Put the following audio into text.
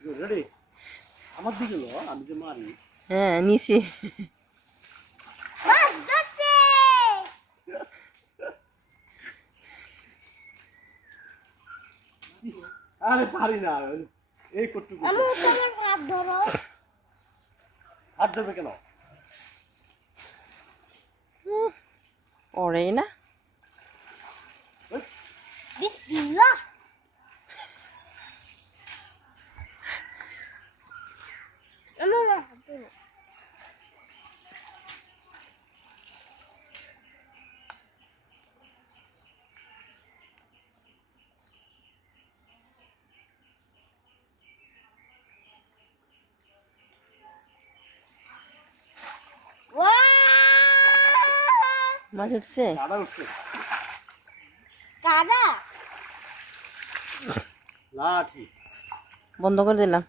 ready আমার দিকে লো আমি যে মারি হ্যাঁ নিছি আরে পারি না এই কটু আমি তোমার হাত ধরো হাত ধরবে কেন পড়েই না বিসমিল্লাহ আমার হাত ধরো মাছ উঠছে কাদা উঠছে কাদা লাঠি বন্ধ করে দিলাম